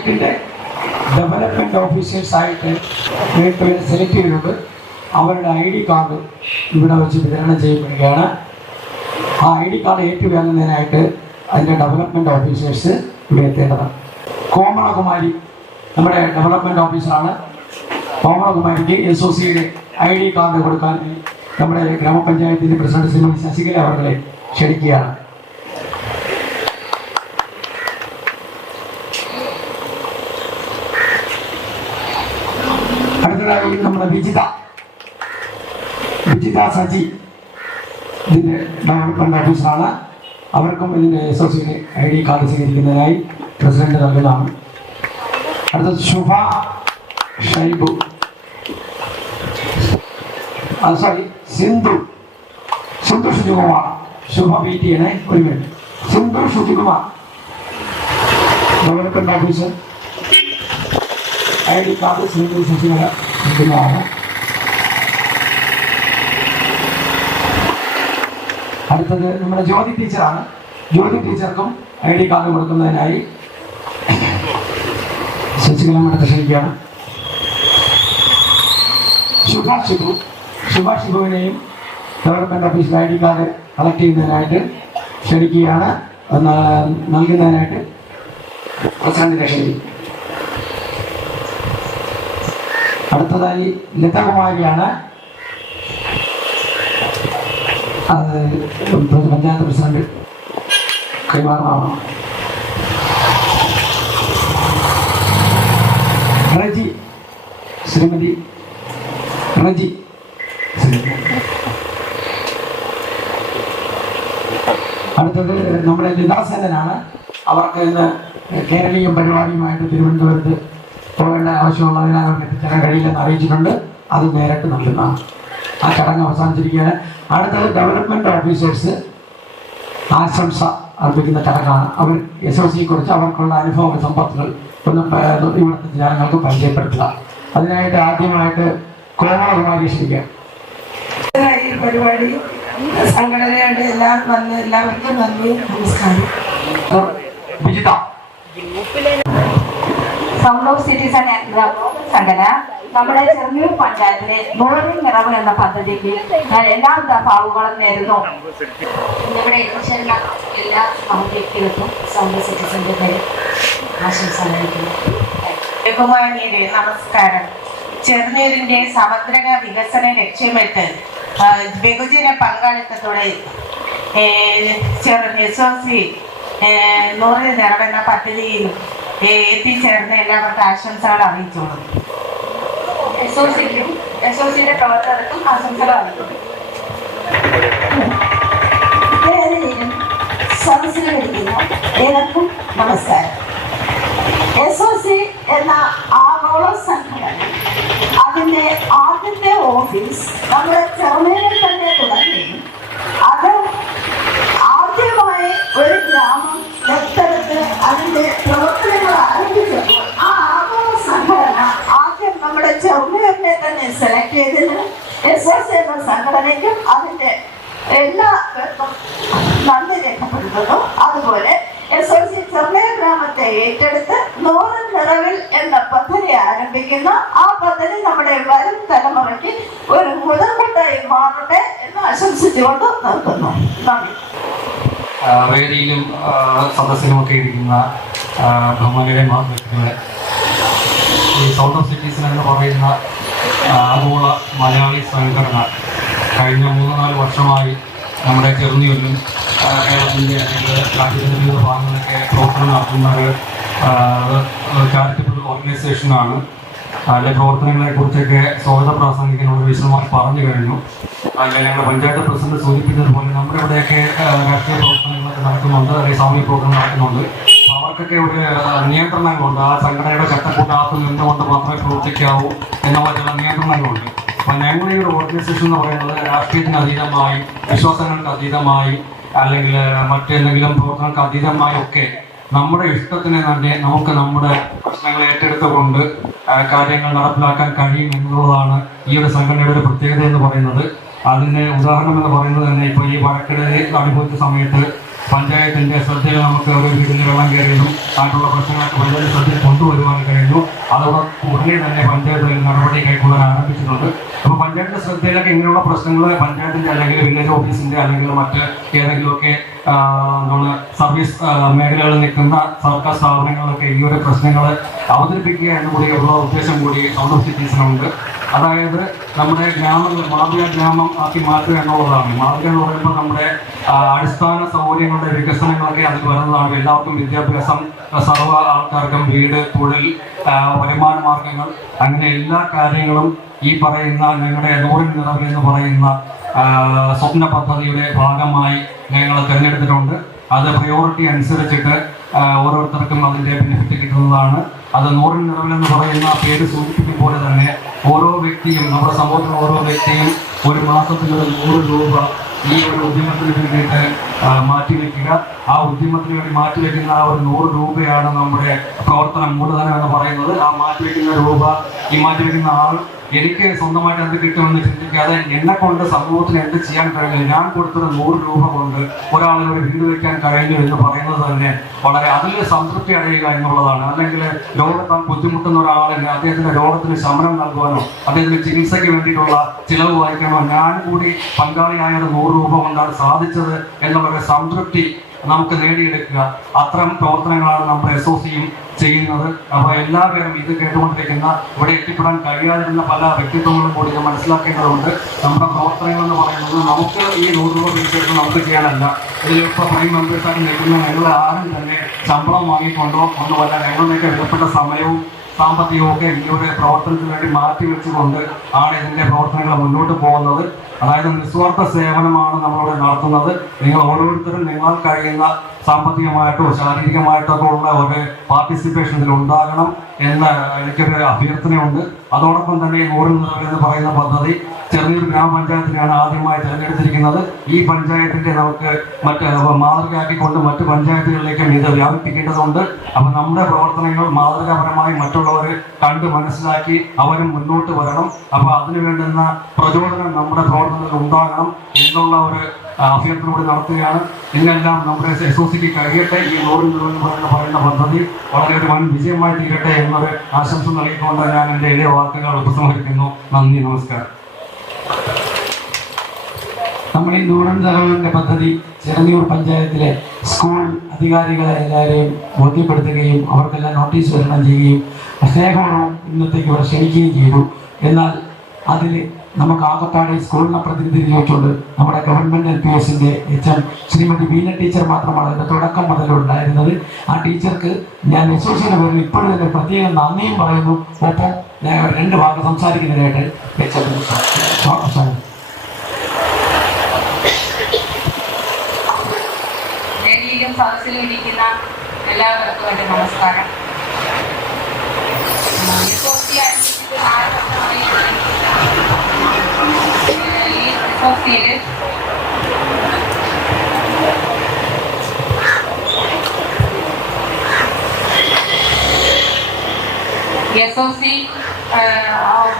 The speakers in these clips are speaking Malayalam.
ഡിസ്ട്രിക്റ്റിൻ്റെ ഡെവലപ്മെൻറ്റ് ഓഫീസേഴ്സായിട്ട് സെലക്ട് ചെയ്തിട്ടുണ്ട്. അവരുടെ ID കാർഡ് ഇവിടെ വെച്ച് വിതരണം ചെയ്യപ്പെടുകയാണ്. ആ ID കാർഡ് ഏറ്റുവാങ്ങുന്നതിനായിട്ട് അതിൻ്റെ ഡെവലപ്മെൻറ്റ് ഓഫീസേഴ്സ് ഇവിടെ എത്തേണ്ടതാണ്. കോമളകുമാരി നമ്മുടെ ഡെവലപ്മെൻറ്റ് ഓഫീസറാണ്. കോമളകുമാരിക്ക് SOCയുടെ ID കാർഡ് കൊടുക്കാൻ നമ്മുടെ ഗ്രാമപഞ്ചായത്തിൻ്റെ പ്രസിഡന്റ് ശ്രീമതി ശശികല അവരെ ക്ഷണിക്കുകയാണ്. അടുത്തതായി നമ്മുടെ വിജിത സജി ഇതിൻ്റെ ഡെവലപ്മെൻറ്റ് ഓഫീസറാണ്. അവർക്കും ഇതിൻ്റെ SOCയുടെ ID കാർഡ് സ്വീകരിക്കുന്നതിനായി പ്രസിഡന്റ് നൽകുന്നതാണ്. അടുത്തത് ശുഭ ഷൈബു സിന്ധു ശുചികുമാർ. ശുഭ വെയിറ്റ് ചെയ്യണേ ഒരു minute. Sindhu Suchikumar development officer. ID card Sindhu Sasikala നൽകുന്നതാണ്. അടുത്തത് നമ്മുടെ ജ്യോതി ടീച്ചറാണ്. ജ്യോതി ടീച്ചർക്കും ID കാർഡ് കൊടുക്കുന്നതിനായി ശശികല മേഡത്തെ ക്ഷണിക്കുകയാണ്. ശുഭ ഷിബുവിനെയും ഡെവലപ്മെൻറ്റ് ഓഫീസിൽ ID കാർഡ് കളക്ട് ചെയ്യുന്നതിനായിട്ട് ക്ഷണിക്കുകയാണ്. നൽകുന്നതിനായിട്ട് പ്രസിഡന്റിനെ ക്ഷണിക്കും. അടുത്തതായി ലതകുമാരിയാണ്. അത് പഞ്ചായത്ത് പ്രസിഡന്റ് കൈമാറണം. ശ്രീമതി റജി അടുത്തത് നമ്മുടെ ലതാസേനാണ്. അവർക്ക് ഇന്ന് കേരളീയം പരിപാടിയുമായിട്ട് തിരുവനന്തപുരത്ത് പോകേണ്ട ആവശ്യമുള്ളതിനാൽ അവർക്ക് എത്തിച്ചേരാൻ കഴിയില്ലെന്ന് അറിയിച്ചിട്ടുണ്ട്. അത് നേരിട്ട് നൽകുന്നതാണ്. ആ ചടങ്ങ് അവസാനിച്ചിരിക്കുകയാണ്. അടുത്തത് ഡെവലപ്മെൻറ്റ് ഓഫീസേഴ്സ് ആശംസ അർപ്പിക്കുന്ന ചടങ്ങാണ്. അവർ SOCയെക്കുറിച്ച് അവർക്കുള്ള അനുഭവ സമ്പത്തുകൾ ഇവിടുത്തെ ജനങ്ങൾക്ക് പരിചയപ്പെടുത്തുക. അതിനായിട്ട് ആദ്യമായിട്ട് കോമളകുമാരി ക്ഷണിക്കുക. ഈ പരിപാടി സംഘടനയുടെ എല്ലാവർക്കും നന്ദി, നമസ്കാരം. വിജിത സൗണ്ട് ഓഫ് സിറ്റിസൺ സംഘടന നമ്മുടെ ചെറുന്നൂർ പഞ്ചായത്തിലെ നോറിൻ നിറവ് എന്ന പദ്ധതിക്ക് ഞാൻ എല്ലാവിധ ഭാവുകളും നേരുന്നു. ഇവിടെ എത്തിച്ചേരുന്ന എല്ലാ വ്യക്തികൾക്കും സൗണ്ട് ഓഫ് സിറ്റിസന്റെ പേര് ആശംസ അറിയിക്കുന്നു. ബഹുമാനീയരെ നമസ്കാരം. ചെറുന്നൂരിന്റെ സമഗ്ര വികസന ലക്ഷ്യമിട്ട് ബഹുജന പങ്കാളിത്തത്തോടെ SOC നോറിൻ നിറവ് എന്ന പദ്ധതിയിൽ എത്തിച്ചേർന്ന എല്ലാവർക്കും ആശംസകൾ അറിയിച്ചോളൂ. SOCയുടെ പ്രവർത്തകർക്കും ആശംസകൾ അറിയിക്കുന്നു. സദസ്സിലിരിക്കുന്ന ഏവർക്കും നമസ്കാരം. SOC എന്ന ആഗോള സംഘടന അതിൻ്റെ ആദ്യത്തെ ഓഫീസ് നമ്മുടെ ചെറുന്നൂരിൽ തന്നെ തുടങ്ങുകയും അത് ആദ്യമായി ഒരു ഗ്രാമം ദത്തെടുത്ത് അതിൻ്റെ പ്രവർത്തനങ്ങൾ ആരംഭിച്ചപ്പോൾ ആ ആഗോള സംഘടന ആദ്യം നമ്മുടെ ചെറുന്നൂരിനെ തന്നെ സെലക്ട് ചെയ്തതിന് SOC എന്ന സംഘടനയ്ക്കും അതിൻ്റെ എല്ലാവർക്കും നന്ദി രേഖപ്പെടുത്തുന്നു. അതുപോലെ SOC ചെറുന്നൂർ ഗ്രാമത്തെ ഏറ്റെടുത്ത് നോറിൻ നിറവിൽ എന്ന പദ്ധതി ആരംഭിക്കുന്ന ആ പദ്ധതി നമ്മുടെ വരും തലമുറയ്ക്ക് ഒരു മുതൽക്കൂട്ടായി മാറട്ടെ എന്ന് ആശംസിച്ചുകൊണ്ട് നിർത്തുന്നു. നന്ദി. വേദിയിലും സദസ്സിലുമൊക്കെ ഇരിക്കുന്ന ബഹുമാനികളെ വ്യക്തികളെ, ഈ സൗണ്ട് ഓഫ് സിറ്റീസൺ എന്ന് പറയുന്ന ആഗോള മലയാളി സംഘടന കഴിഞ്ഞ 3-4 വർഷമായി നമ്മുടെ ചെറുന്നൂരിലും കേരളത്തിൻ്റെ അല്ലെങ്കിൽ രാജ്യത്തിൻ്റെ വിവിധ ഭാഗങ്ങളിലൊക്കെ പ്രവർത്തനം നടത്തുന്ന ഒരു ചാരിറ്റബിൾ ഓർഗനൈസേഷനാണ്. അതിൻ്റെ പ്രവർത്തനങ്ങളെക്കുറിച്ചൊക്കെ സ്വാഗത പ്രാസംഗികനോട് വിശദമായി പറഞ്ഞു കഴിഞ്ഞു. അല്ലെങ്കിൽ ഞങ്ങളുടെ പഞ്ചായത്ത് പ്രസിഡന്റ് സൂചിപ്പിച്ചതുപോലെ നമ്മുടെ ഇവിടെയൊക്കെ രാഷ്ട്രീയ പ്രവർത്തനങ്ങളൊക്കെ നടക്കുന്നുണ്ട്, അല്ലെങ്കിൽ സാമൂഹിക പ്രവർത്തനം നടക്കുന്നുണ്ട്. അപ്പോൾ അവർക്കൊക്കെ ഒരു നിയന്ത്രണങ്ങളുണ്ട്. ആ സംഘടനയുടെ ചട്ടക്കൂട്ടകത്ത് നിന്നുകൊണ്ട് മാത്രമേ പ്രവർത്തിക്കാവൂ എന്നുള്ള ചില നിയന്ത്രണങ്ങളുണ്ട്. അപ്പോൾ ഞങ്ങളുടെ ഈ ഒരു ഓർഗനൈസേഷൻ എന്ന് പറയുന്നത് രാഷ്ട്രീയത്തിന് അതീതമായി, വിശ്വാസങ്ങൾക്ക് അതീതമായി, അല്ലെങ്കിൽ മറ്റെന്തെങ്കിലും പ്രവർത്തനങ്ങൾക്ക് അതീതമായി ഒക്കെ നമ്മുടെ ഇഷ്ടത്തിന് തന്നെ നമുക്ക് നമ്മുടെ പ്രശ്നങ്ങൾ ഏറ്റെടുത്തുകൊണ്ട് കാര്യങ്ങൾ നടപ്പിലാക്കാൻ കഴിയും എന്നുള്ളതാണ് ഈ ഒരു സംഘടനയുടെ ഒരു പ്രത്യേകത എന്ന് പറയുന്നത്. അതിന് ഉദാഹരണം എന്ന് പറയുന്നത് തന്നെ ഇപ്പോൾ ഈ വഴക്കെടുതി അനുഭവിച്ച സമയത്ത് പഞ്ചായത്തിൻ്റെ ശ്രദ്ധയിൽ നമുക്ക് ഒരു വീടിന് വെള്ളം കയറിയതും ആയിട്ടുള്ള പ്രശ്നങ്ങളൊക്കെ പഞ്ചായത്ത് ശ്രദ്ധയിൽ കൊണ്ടുവരുവാൻ കഴിഞ്ഞു. അതോടെ ഉടനെ തന്നെ പഞ്ചായത്തിൽ നടപടി കൈക്കൊള്ളാൻ ആരംഭിച്ചിട്ടുണ്ട്. അപ്പോൾ പഞ്ചായത്തിന്റെ ശ്രദ്ധയിലൊക്കെ ഇങ്ങനെയുള്ള പ്രശ്നങ്ങൾ പഞ്ചായത്തിൻ്റെ അല്ലെങ്കിൽ വില്ലേജ് ഓഫീസിൻ്റെ അല്ലെങ്കിൽ മറ്റ് ഏതെങ്കിലുമൊക്കെ സർവീസ് മേഖലകളിൽ നിൽക്കുന്ന സർക്കാർ സ്ഥാപനങ്ങളിലൊക്കെ ഈ ഒരു പ്രശ്നങ്ങൾ അവതരിപ്പിക്കുക എന്നുകൂടിയുള്ള ഉദ്ദേശം കൂടി സൗണ്ട് ഓഫ് സിറ്റീസിനുണ്ട്. അതായത് നമ്മുടെ ഗ്രാമങ്ങൾ മാതൃക ഗ്രാമം ആക്കി മാറ്റുക എന്നുള്ളതാണ്. മാതൃക എന്ന് പറയുമ്പോൾ നമ്മുടെ അടിസ്ഥാന സൗകര്യങ്ങളുടെ വികസനങ്ങളൊക്കെ അതിൽ വരുന്നതാണ്. എല്ലാവർക്കും വിദ്യാഭ്യാസം, സർവ്വ ആൾക്കാർക്കും വീട്, തൊഴിൽ, വരുമാന മാർഗങ്ങൾ, അങ്ങനെ എല്ലാ കാര്യങ്ങളും ഈ പറയുന്ന ഞങ്ങളുടെ നൂറിൻ നിറവ് എന്ന് പറയുന്ന സ്വപ്ന പദ്ധതിയുടെ ഭാഗമായി ഞങ്ങൾ തിരഞ്ഞെടുത്തിട്ടുണ്ട്. അത് പ്രയോറിറ്റി അനുസരിച്ചിട്ട് ഓരോരുത്തർക്കും അതിൻ്റെ ബെനിഫിറ്റ് കിട്ടുന്നതാണ്. അത് നൂറിൻ നിറവിലെന്ന് പറയുന്ന പേര് സൂചിപ്പിക്കും പോലെ തന്നെ ഓരോ വ്യക്തിയും, നമ്മുടെ സമൂഹത്തിലെ ഓരോ വ്യക്തിയും ഒരു മാസത്തിൽ 100 രൂപ ഈ ഒരു ഉദ്യമത്തിന് വേണ്ടിയിട്ട് മാറ്റിവെക്കുക. ആ ഉദ്യമത്തിന് വേണ്ടി മാറ്റിവെക്കുന്ന ആ ഒരു 100 രൂപയാണ് നമ്മുടെ പ്രവർത്തന മൂലധനം എന്ന് പറയുന്നത്. ആ മാറ്റിവെക്കുന്ന രൂപ, ഈ മാറ്റിവെക്കുന്ന ആൾ എനിക്ക് സ്വന്തമായിട്ട് എന്ത് കിട്ടുമെന്ന് ചിന്തിക്കാതെ എന്നെ കൊണ്ട് സമൂഹത്തിന് എന്ത് ചെയ്യാൻ കഴിഞ്ഞു, ഞാൻ കൊടുത്തത് 100 രൂപ കൊണ്ട് ഒരാളിന് ഒരു വീട് വയ്ക്കാൻ കഴിഞ്ഞു എന്ന് പറയുന്നത് തന്നെ വളരെ അതിൽ സംതൃപ്തി അടയുക എന്നുള്ളതാണ്. അല്ലെങ്കിൽ രോഗത്താൽ ബുദ്ധിമുട്ടുന്ന ഒരാളിന് അദ്ദേഹത്തിന്റെ രോഗത്തിന് ശമനം നൽകുവാനോ അദ്ദേഹത്തിന് ചികിത്സയ്ക്ക് വേണ്ടിയിട്ടുള്ള ചിലവ് വഹിക്കണോ ഞാൻ കൂടി പങ്കാളിയായത് 100 രൂപ കൊണ്ടാണ് സാധിച്ചത് എന്നുള്ളൊരു സംതൃപ്തി നമുക്ക് നേടിയെടുക്കുക. അത്തരം പ്രവർത്തനങ്ങളാണ് നമ്മുടെ SOCയും ചെയ്യുന്നത്. അപ്പോൾ എല്ലാവരും ഇത് കേട്ടുകൊണ്ടിരിക്കുന്ന, ഇവിടെ എത്തിപ്പെടാൻ കഴിയാതിരുന്ന പല വ്യക്തിത്വങ്ങളും കൂടി ഇത് മനസ്സിലാക്കേണ്ടതുണ്ട്. നമ്മുടെ പ്രവർത്തനങ്ങൾ എന്ന് പറയുന്നത് നമുക്ക് ഈ 100 രൂപ പിടിച്ചെടുത്ത് നമുക്ക് ചെയ്യാനല്ല. ഇതിലിപ്പോൾ പ്രൈം മെമ്പേഴ്സായിട്ട് നിൽക്കുന്ന ഞങ്ങൾ ആരും തന്നെ ശമ്പളം വാങ്ങിക്കൊണ്ടോ ഒന്നുമല്ല. ഞങ്ങളുടെയൊക്കെ വിലപ്പെട്ട സമയവും സാമ്പത്തികവും ഒക്കെ ഈ ഒരു പ്രവർത്തനത്തിന് വേണ്ടി മാറ്റിവെച്ചുകൊണ്ട് ആണ് ഇതിൻ്റെ പ്രവർത്തനങ്ങൾ മുന്നോട്ട് പോകുന്നത്. അതായത് നിസ്വാർത്ഥ സേവനമാണ് നമ്മളിവിടെ നടത്തുന്നത്. നിങ്ങൾ ഓരോരുത്തരും നിങ്ങളാൽ കഴിയുന്ന സാമ്പത്തികമായിട്ടോ ശാരീരികമായിട്ടോ ഒക്കെ ഉള്ള ഒരു പാർട്ടിസിപ്പേഷൻ ഇതിൽ ഉണ്ടാകണം എന്ന് എനിക്കൊരു അഭ്യർത്ഥനയുണ്ട്. അതോടൊപ്പം തന്നെ 100 നിറവ് എന്ന് പറയുന്ന പദ്ധതി ചെറുന്നൂർ ഗ്രാമപഞ്ചായത്തിനെയാണ് ആദ്യമായി തിരഞ്ഞെടുത്തിരിക്കുന്നത്. ഈ പഞ്ചായത്തിൻ്റെ നമുക്ക് മാതൃകയാക്കിക്കൊണ്ട് മറ്റ് പഞ്ചായത്തുകളിലേക്കും ഇത് വ്യാപിപ്പിക്കേണ്ടതുണ്ട്. അപ്പം നമ്മുടെ പ്രവർത്തനങ്ങൾ മാതൃകാപരമായി മറ്റുള്ളവർ കണ്ട് മനസ്സിലാക്കി അവരും മുന്നോട്ട് വരണം. അപ്പോൾ അതിനു വേണ്ടുന്ന പ്രചോദനം നമ്മുടെ പ്രവർത്തനത്തിൽ ഉണ്ടാകണം എന്നുള്ള ഒരു അഭ്യർത്ഥന കൂടി നടത്തുകയാണ്. ഇതെല്ലാം നമ്മുടെ SOCക്ക് കഴിയട്ടെ. ഈ 100 നിറവ് എന്ന് പറയുന്ന പദ്ധതി വളരെ ഒരു വൻ വിജയമായി തീരട്ടെ എന്നൊരു ആശംസ നൽകിക്കൊണ്ട് ഞാൻ എൻ്റെ ഇതേ വാക്കുകൾ ഉപസംഹരിക്കുന്നു. നന്ദി, നമസ്കാരം. നമ്മൾ ഈ 100 നിറവിൻ്റെ പദ്ധതി ചെറുന്നിയൂർ പഞ്ചായത്തിലെ സ്കൂൾ അധികാരികളെ എല്ലാവരെയും ബോധ്യപ്പെടുത്തുകയും അവർക്കെല്ലാം നോട്ടീസ് വിതരണം ചെയ്യുകയും സ്നേഹപൂർവ്വം ഇന്നത്തേക്ക് ഇവിടെ ക്ഷണിക്കുകയും ചെയ്തു. എന്നാൽ അതിൽ നമുക്ക് ആകപ്പാടെ സ്കൂളിനെ പ്രതിനിധീകരിച്ചുകൊണ്ട് നമ്മുടെ ഗവൺമെൻറ് LPSൻ്റെ HM ശ്രീമതി ബീന ടീച്ചർ മാത്രമാണ് അതിൻ്റെ തുടക്കം മുതലുണ്ടായിരുന്നത്. ആ ടീച്ചർക്ക് ഞാൻ SOCയുടെ പേരിൽ ഇപ്പോഴും തന്നെ പ്രത്യേകം നന്ദിയും പറയുന്നു. ഒപ്പം ഞാൻ 2 വാക്ക് സംസാരിക്കുന്നതിനായിട്ട് വേദിയിലും സദസ്സിലും ഇരിക്കുന്ന എല്ലാവർക്കും എൻ്റെ നമസ്കാരം. SOC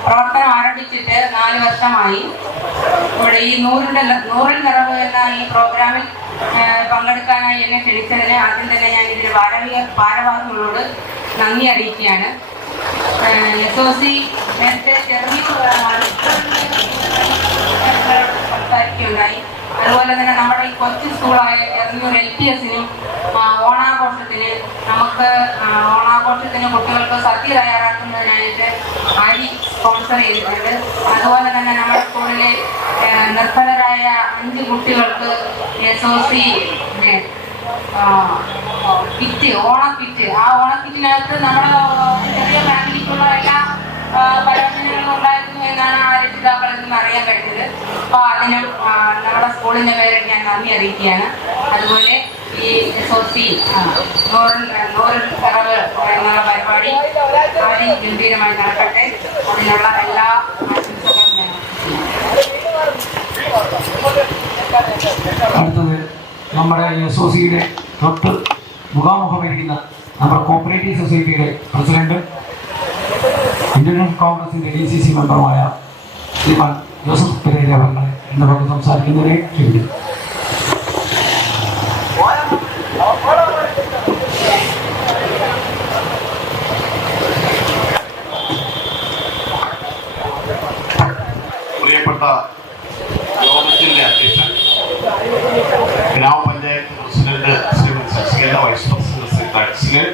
പ്രവർത്തനം ആരംഭിച്ചിട്ട് 4 വർഷമായി. ഇവിടെ ഈ 100 നിറവ് എന്ന ഈ പ്രോഗ്രാമിൽ പങ്കെടുക്കാനായി എന്നെ ക്ഷണിച്ചതിന് ആദ്യം തന്നെ ഞാൻ ഇതിൻ്റെ ഭാരവാഹികളോട് നന്ദി അറിയിക്കുകയാണ്. SOC നേരത്തെ സംസാരിക്കുകയുണ്ടായി. അതുപോലെ തന്നെ നമ്മുടെ ഈ കൊച്ചു സ്കൂളായ ചെറുന്നൂർ LPSനും ഓണാഘോഷത്തിന് കുട്ടികൾക്ക് സദ്യ തയ്യാറാക്കുന്നതിനായിട്ട് അരി സ്പോൺസർ ചെയ്തിട്ടുണ്ട്. അതുപോലെ തന്നെ നമ്മുടെ സ്കൂളിലെ നിർധനരായ 5 കുട്ടികൾക്ക് SOC കിറ്റ്, ഓണക്കിറ്റ്, ആ ഓണക്കിറ്റിനകത്ത് നമ്മുടെ ചെറിയ ഫാമിലിക്കുള്ള എല്ലാ പലവ്യഞ്ജനങ്ങളും ഉണ്ടായിരുന്നു എന്നാണ് ആ രക്ഷിതാക്കളിൽ നിന്ന് അറിയാൻ കഴിഞ്ഞത്. അപ്പോൾ അതിനും നമ്മുടെ സ്കൂളിൻ്റെ പേരിൽ ഞാൻ നന്ദി അറിയിക്കുകയാണ്. അതുപോലെ ഈ SOC 100 നിറവ് എന്നുള്ള പരിപാടി ഗംഭീരമായി നടക്കട്ടെ. അതിനുള്ള എല്ലാ ആശംസകളും ഞാൻ. അടുത്തത് നമ്മുടെ SOCയുടെ തൊട്ട് മുഖാമുഖമിരിക്കുന്ന നമ്മുടെ കോപ്പറേറ്റീവ് സൊസൈറ്റിയുടെ പ്രസിഡന്റ്, ഇന്ത്യൻ കോൺഗ്രസിൻ്റെ DCC മെമ്പറുമായ ശ്രീമാൻ ജോസഫ് പെരേര അവരുടെ എന്നോട് സംസാരിക്കുന്നതിനെ ക്ഷണിക്കുന്നു. ബഹുമാനപ്പെട്ട യോഗത്തിന്റെ അധ്യക്ഷൻ, ഗ്രാമപഞ്ചായത്ത് president Srimathi Sasikala, vice president Sree തട്സില്,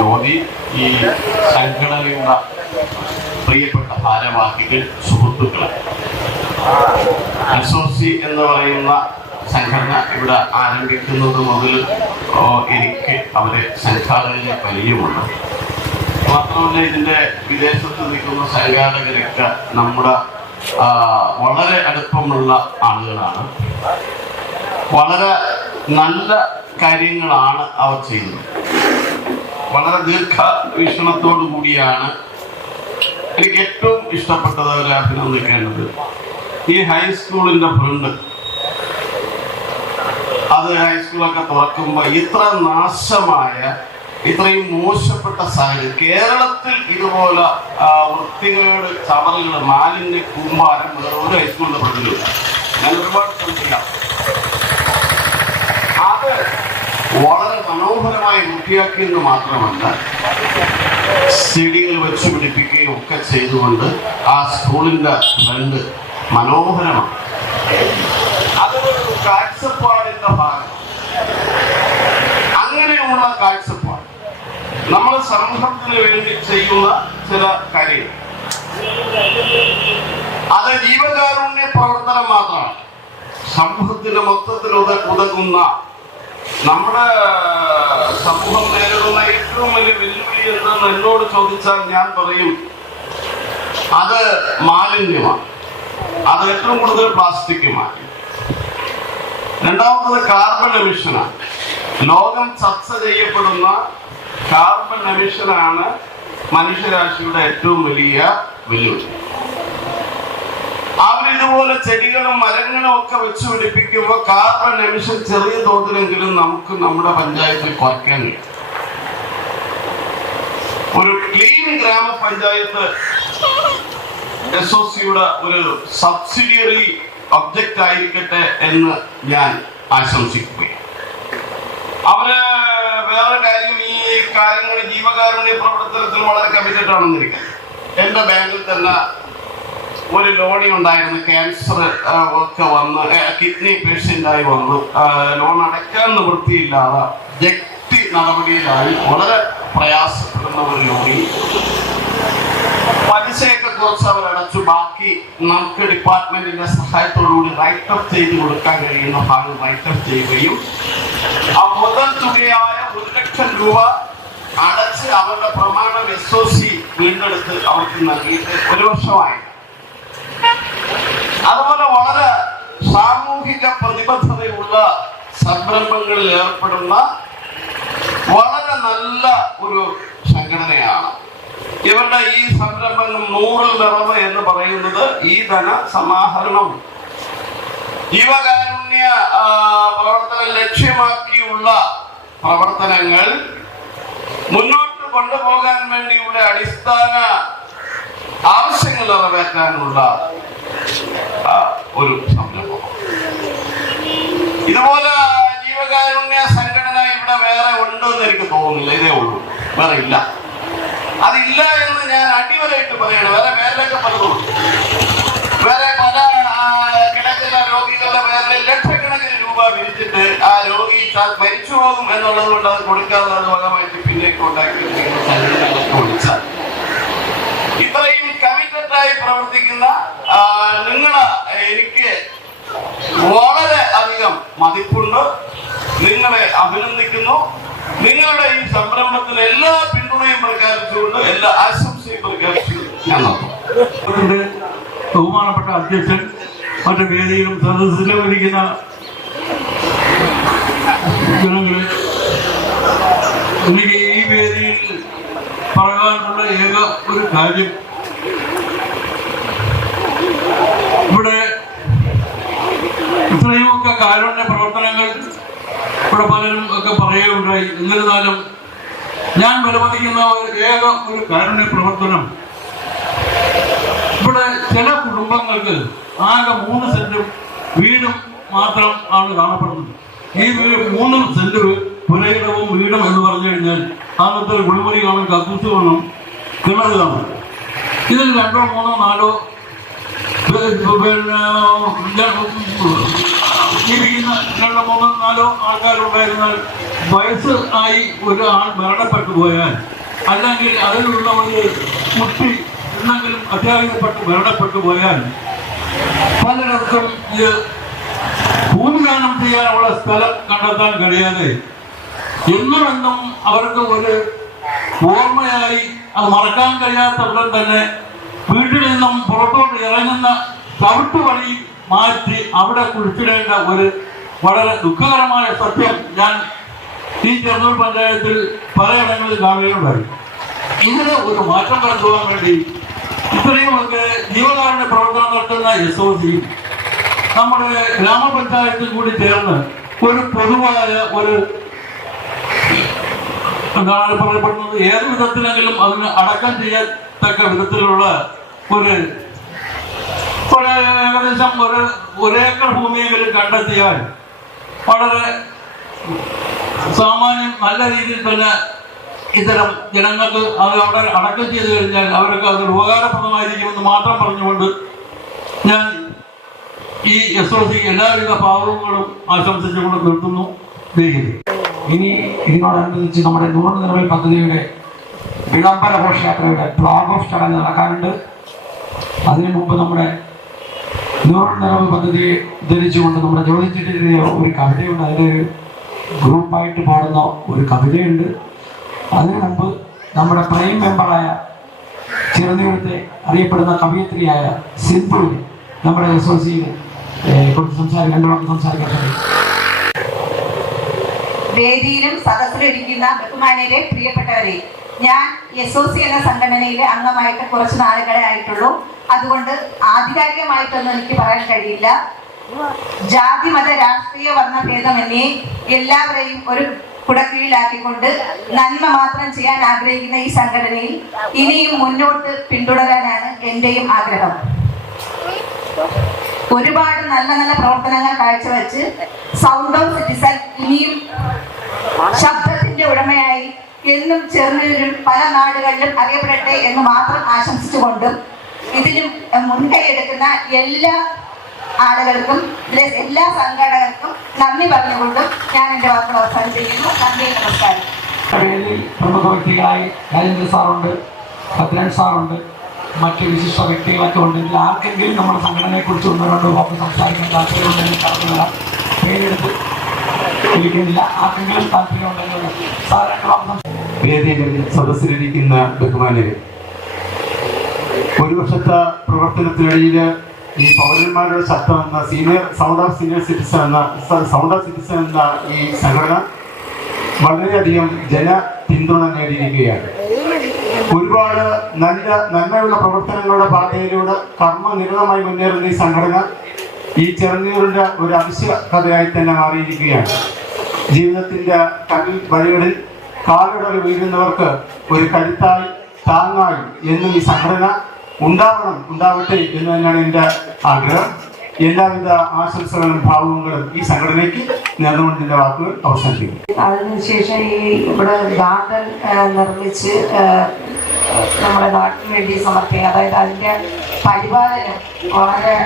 മോദി, ഈ സംഘടനയുടെ പ്രിയപ്പെട്ട ഭാരവാഹികൾ, സുഹൃത്തുക്കൾ, SOC എന്ന് പറയുന്ന സംഘടന ഇവിടെ ആരംഭിക്കുന്നത് മുതൽ എനിക്ക് അവരെ സംഘാടകരെ പരിചയമുണ്ട്. മാത്രമല്ല ഇതിന്റെ വിദേശത്ത് നിൽക്കുന്ന സംഘാടകരൊക്കെ നമ്മുടെ വളരെ അടുപ്പമുള്ള ആളുകളാണ്. വളരെ നല്ല കാര്യങ്ങളാണ് അവർ ചെയ്യുന്നത്. വളരെ ദീർഘവീക്ഷണത്തോടു കൂടിയാണ്. എനിക്ക് ഏറ്റവും ഇഷ്ടപ്പെട്ടത് ഒരു അഭിനന്ദിക്കേണ്ടത് ഈ ഹൈസ്കൂളിന്റെ ഫ്രണ്ട്, അത് ഹൈസ്കൂളൊക്കെ തുറക്കുമ്പോൾ ഇത്ര നാശമായ, ഇത്രയും മോശപ്പെട്ട സാഹചര്യം കേരളത്തിൽ ഇതുപോലെ വൃത്തികേട്, ചവറുകൾ, മാലിന്യ കൂമ്പാരം വേറെ ഒരു ഹൈസ്കൂളിന്റെ ഫ്രണ്ടിലില്ല. ഞാൻ ഒരുപാട് ശ്രദ്ധിക്കാം. അത് വളരെ മനോഹരമായി വൃത്തിയാക്കിയെന്ന് മാത്രമല്ല, ചെടികൾ വെച്ച് പിടിപ്പിക്കുകയും ഒക്കെ ചെയ്തുകൊണ്ട് ആ സ്കൂളിന്റെ ഫ്രണ്ട് മനോഹരമാണ്. അതൊരു കാഴ്ചപ്പാടിന്റെ ഭാഗം. അങ്ങനെയുള്ള കാഴ്ചപ്പാട് നമ്മൾ സമൂഹത്തിന് വേണ്ടി ചെയ്യുന്ന ചില കാര്യങ്ങൾ, അത് ജീവകാരുണ്യ പ്രവർത്തനം മാത്രമാണ്. സമൂഹത്തിന് മൊത്തത്തിൽ ഉതകുന്ന, നമ്മുടെ സമൂഹം നേരിടുന്ന ഏറ്റവും വലിയ വെല്ലുവിളി എന്തെന്ന് എന്നോട് ചോദിച്ചാൽ ഞാൻ പറയും അത് മാലിന്യമാണ്. അത് ഏറ്റവും കൂടുതൽ പ്ലാസ്റ്റിക്കുമാണ്. രണ്ടാമത്തത് കാർബൺ എമിഷനാണ്. ലോകം ചർച്ച ചെയ്യപ്പെടുന്ന കാർബൺ എമിഷനാണ് മനുഷ്യരാശിയുടെ ഏറ്റവും വലിയ വെല്ലുവിളി. അവരിതുപോലെ ചെടികളും മരങ്ങളും ഒക്കെ വെച്ച് പിടിപ്പിക്കുമ്പോൾ കാർബൺ എമിഷൻ ചെറിയ തോതിലെങ്കിലും നമുക്ക് നമ്മുടെ പഞ്ചായത്തിൽ കുറയ്ക്കാൻ കഴിയും. ഒരു ക്ലീൻ ഗ്രാമപഞ്ചായത്ത് SOCയുടെ ഒരു സബ്സിഡിയറി ഒബ്ജക്റ്റ് ആയിരിക്കട്ടെ എന്ന് ഞാൻ ആശംസിക്കുകയാണ്. അവര് വേറെ കാര്യം, ഈ കാര്യങ്ങൾ ജീവകാരുണ്യ പ്രവർത്തനത്തിൽ വളരെ കമ്മിറ്റഡ് ആണെന്നിരിക്കും. എന്റെ ബാങ്കിൽ തന്നെ ഒരു ലോണി ഉണ്ടായിരുന്നു. ക്യാൻസർ ഒക്കെ വന്ന്, കിഡ്നി പേഷ്യൻ്റായി വന്ന് ലോൺ അടയ്ക്കാൻ നിവൃത്തിയില്ലാതെ ജപ്തി നടപടിയിലായി വളരെ പ്രയാസപ്പെടുന്ന ഒരു ലോണി. പലിശയൊക്കെ കുറച്ച് അവർ അടച്ചു. ബാക്കി നമുക്ക് ഡിപ്പാർട്ട്മെന്റിന്റെ സഹായത്തോടുകൂടി റൈറ്റ് അപ്പ് ചെയ്ത് കൊടുക്കാൻ കഴിയുന്ന ഭാഗം റൈറ്റ് അപ്പ് ചെയ്യുകയും ആ മുതൽ തുകയായ 1 ലക്ഷം രൂപ അടച്ച് അവരുടെ പ്രമാണം SOC വീണ്ടെടുത്ത് അവർക്ക് നൽകിയിട്ട് 1 വർഷമായി. അതുപോലെ വളരെ സാമൂഹിക പ്രതിബദ്ധതയുള്ള സംരംഭങ്ങളിൽ ഏർപ്പെടുന്ന വളരെ നല്ല ഒരു സംഘടനയാണ്. ഇവരുടെ ഈ സംരംഭം 100 നിറവ് എന്ന് പറയുന്നത് ഈ ധന സമാഹരണം ജീവകാരുണ്യ പ്രവർത്തനം ലക്ഷ്യമാക്കിയുള്ള പ്രവർത്തനങ്ങൾ മുന്നോട്ട് കൊണ്ടുപോകാൻ വേണ്ടിയുള്ള അടിസ്ഥാന ആവശ്യങ്ങൾ നിറവേറ്റാനുള്ള ഒരു സംരംഭം. ഇതുപോലെ ജീവകാരുണ്യ സംഘടന ഇവിടെ വേറെ ഉണ്ടെന്ന് എനിക്ക് തോന്നുന്നില്ല. ഇതേ ഉള്ളൂ, വേറെ ഇല്ല. അതില്ല എന്ന് ഞാൻ അടിവരായിട്ട് പറയണം. വേറെ പേരിലൊക്കെ പലതും, വേറെ പല കിടക്കുന്ന രോഗികളുടെ പേരിൽ ലക്ഷക്കണക്കിന് രൂപ വിരിച്ചിട്ട് ആ രോഗി മരിച്ചു പോകും എന്നുള്ളത് കൊണ്ട് അത് കൊടുക്കാതെ അത് വകമായിട്ട് പിന്നേക്ക് ഉണ്ടാക്കിയിരിക്കുന്ന സംഘടനകളൊക്കെ വിളിച്ചാൽ, ഇത്രയും കമ്മിറ്റഡായി പ്രവർത്തിക്കുന്ന നിങ്ങളെ എനിക്ക് വളരെ അധികം മതിപ്പുണ്ട്. നിങ്ങളെ അഭിനന്ദിക്കുന്നു. നിങ്ങളുടെ ഈ സംരംഭത്തിന് എല്ലാ പിന്തുണയും പ്രഖ്യാപിച്ചുകൊണ്ട്, എല്ലാ ആശംസയും പ്രഖ്യാപിച്ചുകൊണ്ട് ഞാൻ നോക്കും. ബഹുമാനപ്പെട്ട അധ്യക്ഷൻ, മറ്റു വേദിയിലും സദസ്സിലും ഇരിക്കുന്ന ജനങ്ങളെ, എനിക്ക് ഈ വേദിയിൽ പറയാനുള്ള ഏക ഒരു കാര്യം, ഇവിടെ ഇത്രയുമൊക്കെ കാരുണ്യ പ്രവർത്തനങ്ങൾ ഇവിടെ പലരും ഒക്കെ പറയുകയുണ്ടായി. എന്നിരുന്നാലും ഞാൻ വിലമതിക്കുന്ന ഏക ഒരു കാരുണ്യ പ്രവർത്തനം, ഇവിടെ ചില കുടുംബങ്ങൾക്ക് ആകെ 3 സെന്റും വീടും മാത്രം ആണ് കാണപ്പെടുന്നത്. ഈ 3 സെന്റ് പുരയിടവും വീടും എന്ന് പറഞ്ഞു കഴിഞ്ഞാൽ അന്നത്തെ കുളിമുറി കാണും, കക്കൂസ് കാണും, കിണർ കാണും. ഇതിൽ 2, 3, 4 ജീവിക്കുന്ന 2, 3, 4 ആൾക്കാരുണ്ടായിരുന്നാൽ വയസ്സ് ആയി ഒരു ആൾ മരണപ്പെട്ടു പോയാൽ, അല്ലെങ്കിൽ അതിലുള്ള ഒരു കുട്ടി എന്തെങ്കിലും അത്യാഹിതപ്പെട്ട് മരണപ്പെട്ടു പോയാൽ പലർക്കും ഇത് ഭൂമിദാനം ചെയ്യാനുള്ള സ്ഥലം കണ്ടെത്താൻ കഴിയാതെ എന്നും അവർക്ക് ഒരു ഓർമ്മയായി അത് മറക്കാൻ കഴിയാത്ത ഉടൻ തന്നെ വീട്ടിൽ നിന്നും പുറത്തോട്ട് ഇറങ്ങുന്ന ചവിട്ടുപണി മാറ്റി അവിടെ കുഴിച്ചിടേണ്ട ഒരു വളരെ ദുഃഖകരമായ സത്യം ഞാൻ ഈ ചെറുന്നൂർ പഞ്ചായത്തിൽ പലയിടങ്ങളിൽ കാണുകയുണ്ടായി. ഇതിന് ഒരു മാറ്റം വരുത്തുവാൻ വേണ്ടി ഇത്രയുമൊക്കെ ജീവകാരുണ്യ പ്രവർത്തനം നടത്തുന്ന SOC നമ്മുടെ ഗ്രാമപഞ്ചായത്തിൽ കൂടി ചേർന്ന് ഒരു പൊതുവായ ഒരു എന്താണ് പറയപ്പെടുന്നത്, ഏത് വിധത്തിലെങ്കിലും അതിന് അടക്കം ചെയ്യത്തക്ക വിധത്തിലുള്ള ഒരു ഏകദേശം ഒരു ഏക്കർ ഭൂമിയെങ്കിലും കണ്ടെത്തിയാൽ വളരെ സാമാന്യം നല്ല രീതിയിൽ തന്നെ ഇത്തരം ജനങ്ങൾക്ക് അത് അവിടെ അടക്കം ചെയ്ത് കഴിഞ്ഞാൽ അവർക്ക് അതൊരു ഉപകാരപ്രദമായിരിക്കുമെന്ന് മാത്രം പറഞ്ഞുകൊണ്ട് ഞാൻ ഈ SOC എല്ലാവിധ ഭാവങ്ങളും ആശംസിച്ചുകൊണ്ട് നിർത്തുന്നു. ഇനി ഇതിനോടനുബന്ധിച്ച് നമ്മുടെ 100 നിറവിൽ പദ്ധതിയുടെ വിളംബര ഘോഷയാത്രയുടെ ഫ്ലാഗ് ഓഫ് ചടങ്ങ് നടക്കാറുണ്ട്. അതിനു മുമ്പ് നമ്മുടെ 100 നിറവ് പദ്ധതിയെ ധരിച്ചുകൊണ്ട് നമ്മുടെ ജ്യോതിച്ചിട്ടിന്റെ ഒരു കവിതയുണ്ട്. അതിലൊരു ഗ്രൂപ്പായിട്ട് പാടുന്ന ഒരു കവിതയുണ്ട്. അതിനു മുമ്പ് നമ്മുടെ പ്രൈം മെമ്പറായ ചെറുന്നൂരത്തെ അറിയപ്പെടുന്ന കവയിത്രിയായ സിന്ധുവിന് നമ്മുടെ SOCയിൽ കുറച്ച് സംസാരിക്കാൻ വേദിയിലും സദസ്സിലും ഇരിക്കുന്ന ബഹുമാന്യരെ, പ്രിയപ്പെട്ടവരെ, ഞാൻ SOC എന്ന സംഘടനയിലെ അംഗമായിട്ട് കുറച്ച് നാളുകളെ ആയിട്ടുള്ളൂ. അതുകൊണ്ട് ആധികാരികമായിട്ടൊന്നും എനിക്ക് പറയാൻ കഴിയില്ല. ജാതി, മത, രാഷ്ട്രീയ, വർണ്ണ ഭേദമന്യേ എല്ലാവരെയും ഒരു കുടക്കീഴിലാക്കിക്കൊണ്ട് നന്മ മാത്രം ചെയ്യാൻ ആഗ്രഹിക്കുന്ന ഈ സംഘടനയിൽ ഇനിയും മുന്നോട്ട് പിന്തുടരാനാണ് എന്റെയും ആഗ്രഹം. ഒരുപാട് നല്ല നല്ല പ്രവർത്തനങ്ങൾ കാഴ്ചവെച്ച് സൗണ്ട് ഓഫ് സിറ്റിസൺ ഇനിയും ശബ്ദത്തിന്റെ ഉടമയായി എന്നും ചെറുന്നൂരും പല നാടുകളിലും അറിയപ്പെടട്ടെ എന്ന് മാത്രം ആശംസിച്ചുകൊണ്ടും ഇതിനും മുൻകൈ എടുക്കുന്ന എല്ലാ ആളുകൾക്കും എല്ലാ സംഘടകർക്കും നന്ദി പറഞ്ഞുകൊണ്ടും ഞാൻ എൻ്റെ വാക്കുകൾ അവസാനം ചെയ്യുന്നു. നന്ദി, നമസ്കാരം. പ്രമുഖ വ്യക്തികളായി രാജേന്ദ്ര സാറുണ്ട്, ഭദ്രൻ സാറുണ്ട്, മറ്റ് വിശിഷ്ട വ്യക്തികളൊക്കെ ഉണ്ട്. ഇതിൽ ആർക്കെങ്കിലും നമ്മുടെ സംഘടനയെ കുറിച്ച് 1-2 വാക്ക് സംസാരിക്കാൻ താല്പര്യമുണ്ടെങ്കിൽ കടന്നു വരാം. പേരെടുത്ത് വിളിക്കുന്നില്ല. ആർക്കെങ്കിലും താല്പര്യമുണ്ടെങ്കിൽ വേദിയിൽ സദസ്സിലിരിക്കുന്ന ബഹുമാന്യരെ, ഒരു വർഷത്തെ പ്രവർത്തനത്തിനിടയിൽ ഈ പൗരന്മാരുടെ ശബ്ദം എന്ന സൗണ്ട് ഓഫ് സിറ്റിസൺ എന്ന ഈ സംഘടന വളരെയധികം പിന്തുണ നേടിയിരിക്കുകയാണ്. ഒരുപാട് നന്മയുള്ള പ്രവർത്തനങ്ങളുടെ പാതയിലൂടെ കർമ്മനിരതമായി മുന്നേറുന്ന ഈ സംഘടന ഈ ചെറുന്നൂരിൻ്റെ ഒരു ആവശ്യകതയായി തന്നെ മാറിയിരിക്കുകയാണ്. ജീവിതത്തിൻ്റെ വഴികളിൽ കാലുടൽ വീഴുന്നവർക്ക് ഒരു കരുത്തായി, താങ്ങായി എന്നും ഈ സംഘടന ഉണ്ടാവട്ടെ എന്ന് തന്നെയാണ് എൻ്റെ ആഗ്രഹം. എല്ലാവിധ ആശംസകളും ഭാവങ്ങളും ഈ സംഘടനയ്ക്ക് നേർന്നുകൊണ്ട് എൻ്റെ വാക്കുകൾ അവസാനിപ്പിക്കും. അതിനുശേഷം ഇവിടെ ഗാർഡൻ നിർമ്മിച്ച് നമ്മുടെ നാട്ടിന് വേണ്ടി സമർപ്പിക്കുക, അതായത് അതിൻ്റെ പരിപാലനം വളരെ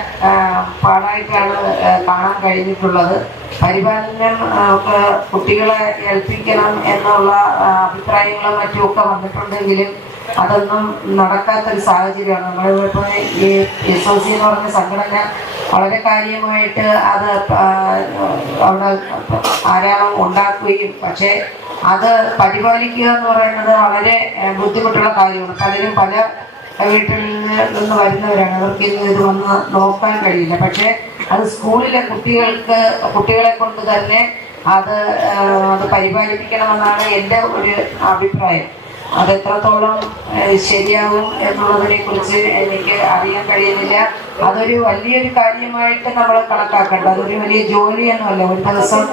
പാടായിട്ടാണ് കാണാൻ കഴിഞ്ഞിട്ടുള്ളത്. പരിപാലനം കുട്ടികളെ ഏൽപ്പിക്കണം എന്നുള്ള അഭിപ്രായങ്ങളും മറ്റുമൊക്കെ വന്നിട്ടുണ്ടെങ്കിലും അതൊന്നും നടക്കാത്തൊരു സാഹചര്യമാണ്. നമ്മളിപ്പോൾ ഈ SOC എന്ന് പറഞ്ഞ സംഘടന വളരെ കാര്യമായിട്ട് അത് അവിടെ ധാരാളം ഉണ്ടാക്കുകയും പക്ഷേ അത് പരിപാലിക്കുക എന്ന് പറയുന്നത് വളരെ ബുദ്ധിമുട്ടുള്ള കാര്യമാണ്. പലരും പല വീട്ടിൽ നിന്ന് വരുന്നവരാണ്, അവർക്ക് ഇത് വന്ന് നോക്കാൻ കഴിയില്ല. പക്ഷേ അത് സ്കൂളിലെ കുട്ടികളെ കൊണ്ട് തന്നെ അത് പരിപാലിപ്പിക്കണമെന്നാണ് എൻ്റെ ഒരു അഭിപ്രായം. അതെത്രത്തോളം ശരിയാകും എന്നുള്ളതിനെ കുറിച്ച് എനിക്ക് അറിയാൻ കഴിയുന്നില്ല. അതൊരു വലിയൊരു കാര്യമായിട്ട് നമ്മൾ കണക്കാക്കേണ്ട, അതൊരു വലിയ ജോലിയൊന്നുമല്ല. ഒരു ദിവസം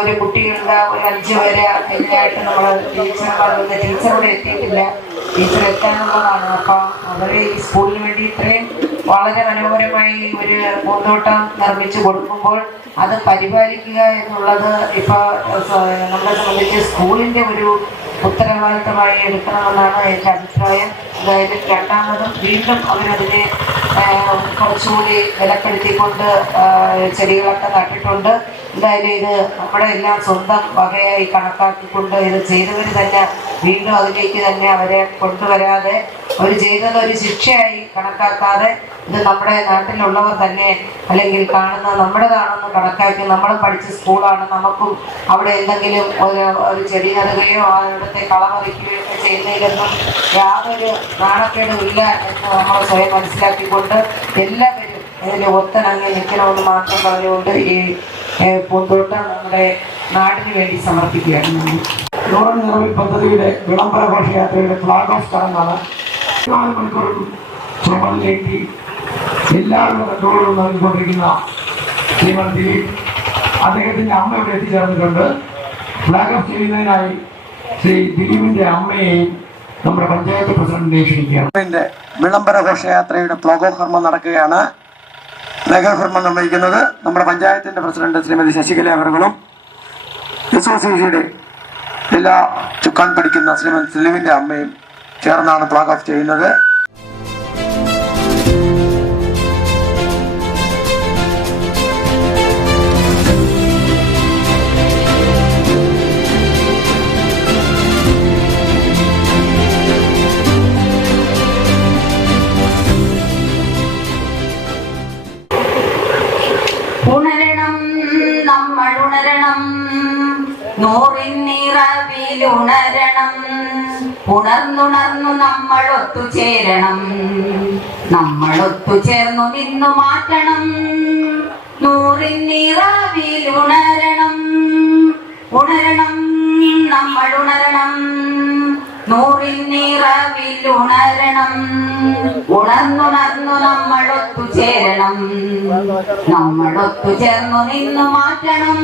ഒരു കുട്ടികളുടെ ഒരു 5 വരെ അതിനായിട്ട് നമ്മൾ ടീച്ചറോടെ എത്തിയിട്ടില്ല, ടീച്ചർ എത്താനുള്ളതാണ്. അപ്പം അവർ ഈ സ്കൂളിന് വേണ്ടി ഇത്രയും വളരെ മനോഹരമായി ഒരു പൂന്തോട്ടം നിർമ്മിച്ചു കൊടുക്കുമ്പോൾ അത് പരിപാലിക്കുക എന്നുള്ളത് ഇപ്പോൾ നമ്മളെ സംബന്ധിച്ച് സ്കൂളിൻ്റെ ഒരു ഉത്തരവാദിത്തമായി എടുക്കണമെന്നാണ് എൻ്റെ അഭിപ്രായം. എന്തായാലും രണ്ടാമതും വീണ്ടും അവരതിനെ കുറച്ചുകൂടി വിലപ്പെടുത്തിക്കൊണ്ട് ചെടികളൊക്കെ നട്ടിട്ടുണ്ട്. എന്തായാലും ഇത് നമ്മുടെ എല്ലാം സ്വന്തം വകയായി കണക്കാക്കിക്കൊണ്ട് ഇത് ചെയ്തവർ തന്നെ വീണ്ടും അതിലേക്ക് തന്നെ അവരെ കൊണ്ടുവരാതെ അവർ ചെയ്തത് ഒരു ശിക്ഷയായി കണക്കാക്കാതെ ഇത് നമ്മുടെ നാട്ടിലുള്ളവർ തന്നെ അല്ലെങ്കിൽ കാണുന്ന നമ്മുടേതാണെന്ന് കണക്കാക്കി നമ്മൾ പഠിച്ച സ്കൂളാണ്, നമുക്കും അവിടെ എന്തെങ്കിലും ഒരു ചെടി നടുകയോ അവിടുത്തെ കളമറിക്കുകയോ ഒക്കെ ചെയ്യുന്നതിലൊന്നും യാതൊരു നാണക്കേടും ഇല്ല എന്ന് നമ്മൾ സ്വയം മനസ്സിലാക്കിക്കൊണ്ട് എല്ലാവരും ഇതിൽ ഒത്തണങ്ങി നിൽക്കണമെന്ന് മാത്രം പറഞ്ഞുകൊണ്ട് ഈ പൂന്തോട്ടം നമ്മുടെ നാടിന് വേണ്ടി സമർപ്പിക്കുകയാണ്. നൂറൻ നിറവിൽ പദ്ധതിയുടെ വിളംബര ഘോഷയാത്രയുടെ ഫ്ലാഗ് ഓഫ് ചടങ്ങാണ്. 4 മണിക്കൂറും ചുമലിലേറ്റി എല്ലാവരുടെ കൺട്രോളും നൽകിക്കൊണ്ടിരിക്കുന്ന ശ്രീമതി ദിലീപ്, അദ്ദേഹത്തിൻ്റെ അമ്മ ഇവിടെ എത്തിച്ചേർന്നിട്ടുണ്ട്. ഫ്ലാഗ് ഓഫ് ചെയ്യുന്നതിനായി ശ്രീ ദിലീപിൻ്റെ അമ്മയെയും നമ്മുടെ പഞ്ചായത്ത് പ്രസിഡന്റിനെ ക്ഷണിക്കുകയാണ്. വിളംബര ഘോഷയാത്രയുടെ ഫ്ലാഗ് ഓഫ് കർമ്മം നടക്കുകയാണ്. ഫ്ലാഗ് ഓഫ് കർമ്മം നിർവഹിക്കുന്നത് നമ്മുടെ പഞ്ചായത്തിൻ്റെ പ്രസിഡന്റ് ശ്രീമതി കലഅവർകളും SOCയുടെ എല്ലാ ചുക്കാൻ പഠിക്കുന്ന ശ്രീമതി ദിലീപിൻ്റെ അമ്മയും ചേർന്നാണ് ഫ്ലാഗ് ഓഫ് ചെയ്യുന്നത്. ഉണരണം, നമ്മൾ ഉണരണം, നൂറിൻ നിറവിലുണരണം, ഉണർന്നുണർന്നു നമ്മൾ ഒത്തുചേരണം, നമ്മൾ ഒത്തുചേർന്നു നിന്നു മാറ്റണം, നൂറിൻ നിറവിലുണരണം, ഉണരണം, നമ്മൾ ഉണരണം, നൂറിൻ നിറവിലുണരണം, ഉണർന്നുണർന്നു നമ്മൾ ഒത്തുചേരണം, നമ്മൾ ഒത്തുചേർന്നു നിന്നു മാറ്റണം,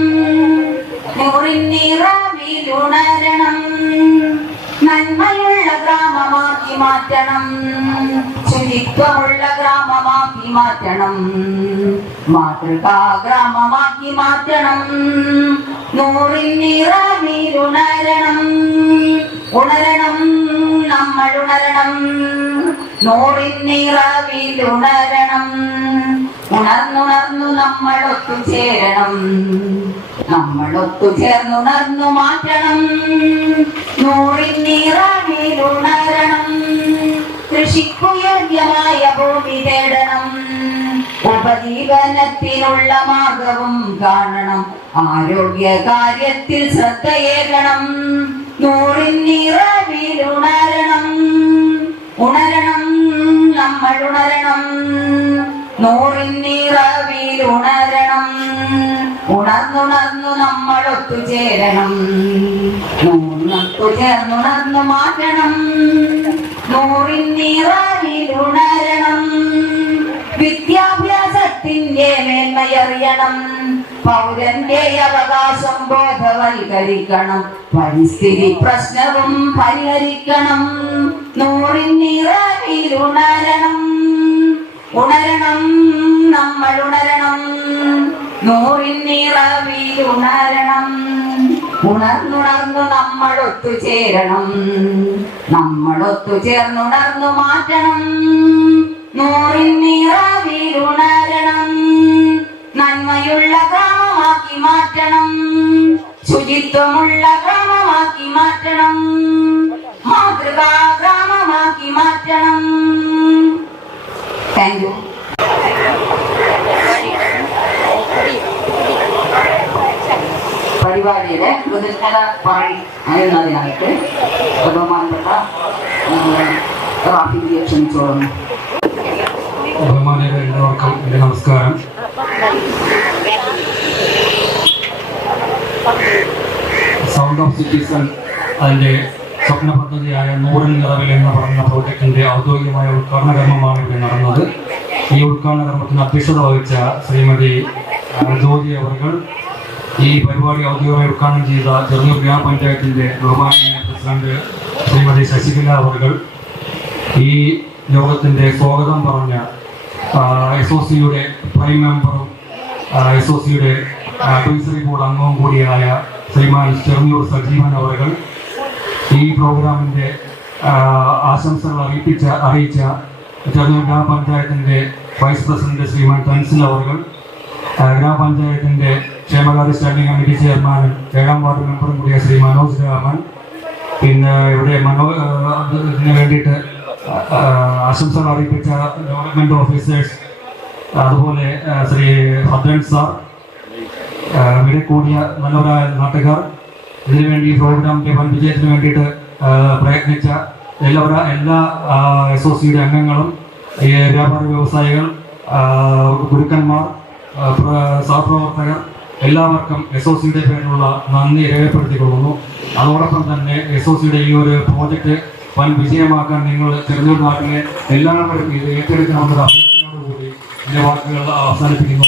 നൂറിൻ നിറവിലുണരണം, നന്മയുള്ള ഗ്രാമമാക്കി മാറ്റണം, ശുചിത്വമുള്ള ഗ്രാമമാക്കി മാറ്റണം, മാതൃകാ ഗ്രാമമാക്കി മാറ്റണം, നൂറിൻ നിറവിലുണരണം, ഉണരണം, നമ്മൾ ഉണരണം, നൂറിൻ നിറവിലുണരണം, ഉണർന്നുണർന്നു നമ്മൾ ഒത്തുചേരണം, നമ്മൾ ഒത്തുചേർന്നുണർന്നു മാറ്റണം, നൂറിൻ നിറവിലുണരണം, കൃഷിക്കു യോഗ്യമായ ഭൂമി തേടണം, ഉപജീവനത്തിനുള്ള മാർഗവും കാണണം, ആരോഗ്യ കാര്യത്തിൽ ശ്രദ്ധയേകണം, നൂറിൻ നിറവിലുണരണം, ഉണരണം, നമ്മൾ ഉണരണം, നൂറിൻ നിറവിലുണരണം, ഉണർന്നുണർന്നു നമ്മൾ ഒത്തുചേരണം, ഒത്തുചേർന്നുണർന്നു മാറ്റണം, നൂറിൻ നിറവിലുണരണം, വിദ്യാഭ്യാസത്തിന്റെ മേന്മയറിയണം, പൗരന്റെ അവകാശം ബോധവൽക്കരിക്കണം, പരിസ്ഥിതി പ്രശ്നവും പരിഹരിക്കണം, നൂറിൻ നിറവിലുണരണം, ഉണരണം, നമ്മൾ ഉണരണം, നൂറിൻ നിറവിലുണരണം, ഉണർന്നുണർന്നു നമ്മൾ ഒത്തുചേരണം, നമ്മൾ ഒത്തുചേർന്നുണർന്നു മാറ്റണം, നൂറിൻ നിറവിലുണരണം, നന്മയുള്ള ഗ്രാമമാക്കി മാറ്റണം, ശുചിത്വമുള്ള ഗ്രാമമാക്കി മാറ്റണം, മാതൃകാ ഗ്രാമമാക്കി മാറ്റണം. Thank you. പരിപാടിയുടെ കൃതജ്ഞത പറയുന്നതിനായിട്ട് ബഹുമാനപ്പെട്ട റാഫിയെ ക്ഷണിച്ചോളുന്നു. ബഹുമാനികളെ എല്ലാവർക്കും എൻ്റെ നമസ്കാരം. സൗണ്ട് ഓഫ് സിറ്റിസൺ അതിൻ്റെ സ്വപ്ന പദ്ധതിയായ നൂറിൻ നിറവിൽ എന്ന് പറയുന്ന പ്രോജക്റ്റിൻ്റെ ഔദ്യോഗികമായ ഉദ്ഘാടന കർമ്മമാണ് ഇവിടെ നടന്നത്. ഈ ഉദ്ഘാടന കർമ്മത്തിന് അധ്യക്ഷത വഹിച്ച ശ്രീമതി ജ്യോതി അവർകൾ, ഈ പരിപാടി ഔദ്യോഗികമായി ഉദ്ഘാടനം ചെയ്ത ചെറുന്നൂർ ഗ്രാമപഞ്ചായത്തിൻ്റെ ബഹുമാനീയ പ്രസിഡന്റ് ശ്രീമതി കലഅവർകൾ, ഈ യോഗത്തിൻ്റെ സ്വാഗതം പറഞ്ഞ SOCയുടെ പ്രൈം മെമ്പറും SOCയുടെ അഡ്വൈസറി ബോർഡ് അംഗവും കൂടിയായ ശ്രീമാൻ ടെർമിയൂർ സജീവൻ അവർകൾ, ഈ ഈ പ്രോഗ്രാമിൻ്റെ ആശംസകൾ അറിയിച്ച ചെറുന്നൂർ ഗ്രാമപഞ്ചായത്തിൻ്റെ വൈസ് പ്രസിഡന്റ് ശ്രീമാൻ തൻസിലവർകൾ, ഗ്രാമപഞ്ചായത്തിൻ്റെ ക്ഷേമകാര്യ സ്റ്റാൻഡിംഗ് കമ്മിറ്റി ചെയർമാനും 7ാം വാർഡ് മെമ്പറും കൂടിയ ശ്രീ മനോജ് രാമൻ, പിന്നെ ഇവിടെ ഇതിന് വേണ്ടിയിട്ട് ആശംസകൾ അറിയിപ്പിച്ച ഡെവലപ്മെൻറ്റ് ഓഫീസേഴ്സ്, അതുപോലെ ശ്രീ ഭദ്രൻ സാർ, ഇവിടെ കൂടിയ നല്ലവരായ നാട്ടുകാർ, ഇതിനുവേണ്ടി ഈ പ്രോഗ്രാമിൻ്റെ വൻ വിജയത്തിന് വേണ്ടിയിട്ട് പ്രയത്നിച്ച എല്ലാ SOCയുടെ അംഗങ്ങളും, വ്യാപാര വ്യവസായികൾ, ഗുരുക്കന്മാർ, സഹപ്രവർത്തകർ എല്ലാവർക്കും SOCയുടെ പേരിലുള്ള നന്ദി രേഖപ്പെടുത്തിക്കൊള്ളുന്നു. അതോടൊപ്പം തന്നെ SOCയുടെ ഈ ഒരു പ്രോജക്റ്റ് വൻ വിജയമാക്കാൻ നിങ്ങൾ ചെറുന്നൂർ നാട്ടിലെ എല്ലാവരും ഇത് ഏറ്റെടുക്കണമെന്നൊരു അഭ്യർത്ഥനയോടുകൂടി എൻ്റെ വാക്കുകൾ അവസാനിപ്പിക്കുന്നു.